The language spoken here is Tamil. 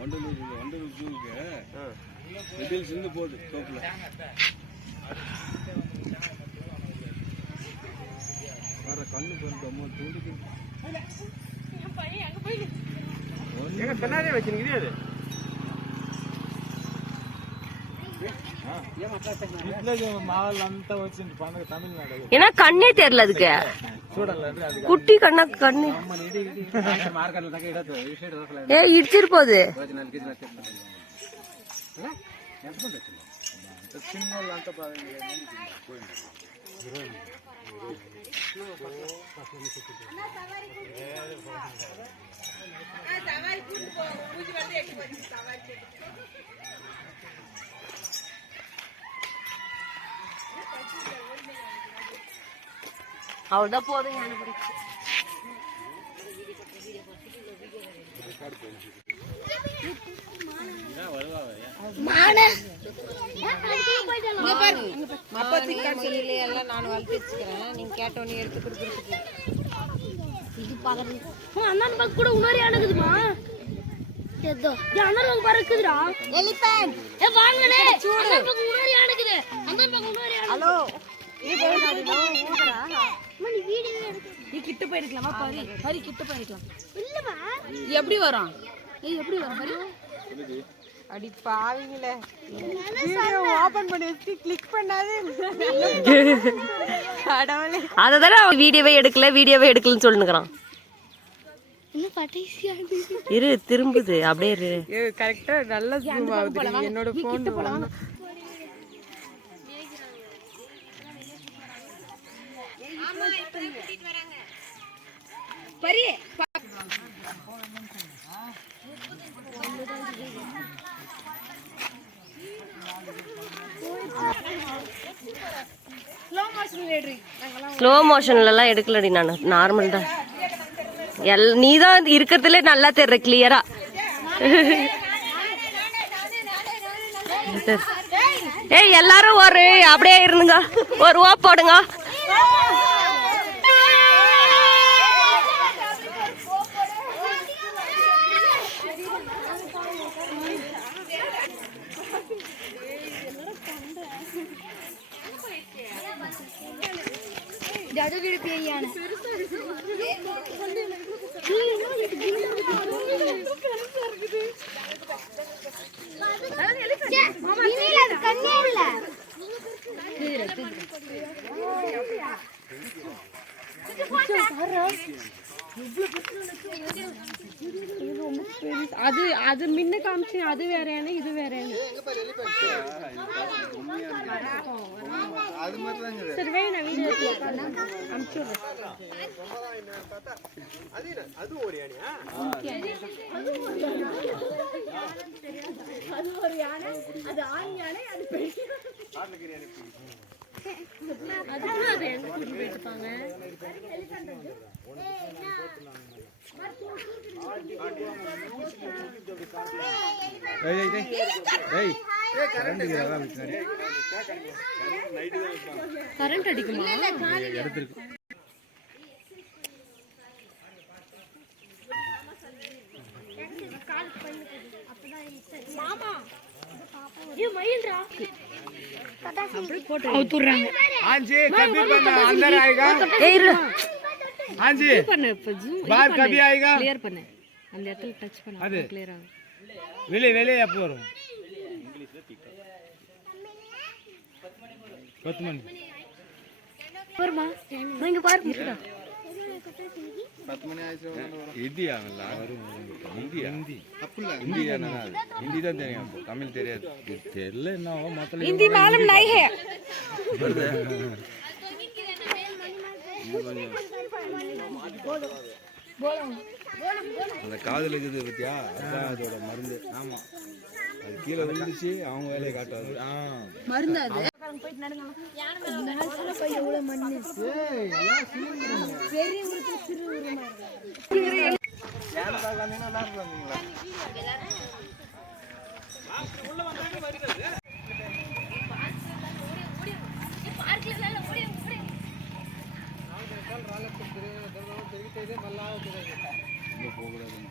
வண்டலூர் வண்டலூர் ஜூவுக்கு. ரெட்டில்ஸ் இருந்து போகுது தோப்புல. வர கண்ணு அம்மா தூண்டிக்கு. பின்னாடியே வச்சுருக்குது அது మావాళ్ళు అంతా వచ్చింది పండుగ తమిళనాడు ஏன்னா కన్నే తెరలు அதுக்கு చూడాలంటే అది குட்டி கண்ணா கண்ணு అమ్మని ఇడి ఇడి మార్కెట్ దగ్గర ఇడదు ఈ సైడ్ అసలు ஏ இடிச்சிரு போகுது రోజు నెల அவ்வளோதான் போதும் அப்பா நான் வளர்த்து வச்சுக்கிறேன். நீங்க கேட்டோன்னு அண்ணன் பாக்கு கூட உணரி அணுகுதுமா ஏதோ. ஏ வாங்கனே அண்ணன் பாக்கு ஹலோ. நீ கிட்ட போயிருக்கலாமா. பரி. பரி கிட்ட போயிருக்கலாம். இல்லமா எப்படி வரும் ஏய் எப்படி வரும் பரி. அடி பாவிங்களே. வீடியோ ஓபன் பண்ணி வச்சு கிளிக் பண்ணாதே. கடவுளே. அதை தானே வீடியோவே எடுக்கல வீடியோவே எடுக்கலன்னு சொல்லுங்கிறான் இரு திரும்புது. அப்படியே இரு. கரெக்டா நல்லா ஜூம் ஆகுது என்னோட போன் பரி ஸ்லோ மோஷன்லலாம் எடுக்கலடி நான். நார்மல் தான். எல் நீ தான் இருக்கிறதுல நல்லா தெரியற கிளியரா ஏய் எல்லாரும் ஒரு அப்படியே இருந்துங்க. ஒரு ஓ போடுங்க. கண்ணே இல்ல அது அது முன்ன காமிச்சு அது வேறையான இது வேறையான வீடியோ அனுப்பிச்சு அது டேய் டேய் டேய் கரண்ட் அடிக்குமா எடுத்துருக்கு பண்ணு பார் கபி ஆயிகா கிளியர் பண்ணு அந்த இடத்துல டச் பண்ணு கிளியர் ஆகும் வெளியே வெளியே எப்போ வரும் பத்து மணி பாருமா நீங்க பாருங்க பத்து மணி ஆயிடுச்சு இந்தியா வரும் இந்தியா ஹிந்தி ஹிந்தி தானே அது ஹிந்தி தான் தெரியும் அப்போ தமிழ் தெரியாது தெரியல என்ன மொத்தம் हिंदी मालूम नहीं है அந்த காதல் இருக்குது பத்தியா? அதான் அதோட மருந்து. ஆமா. அது கீழே விழுந்துச்சு அவங்க வேலையை காட்டாது. ஆ இங்கே போகக்கூடாதுன்னு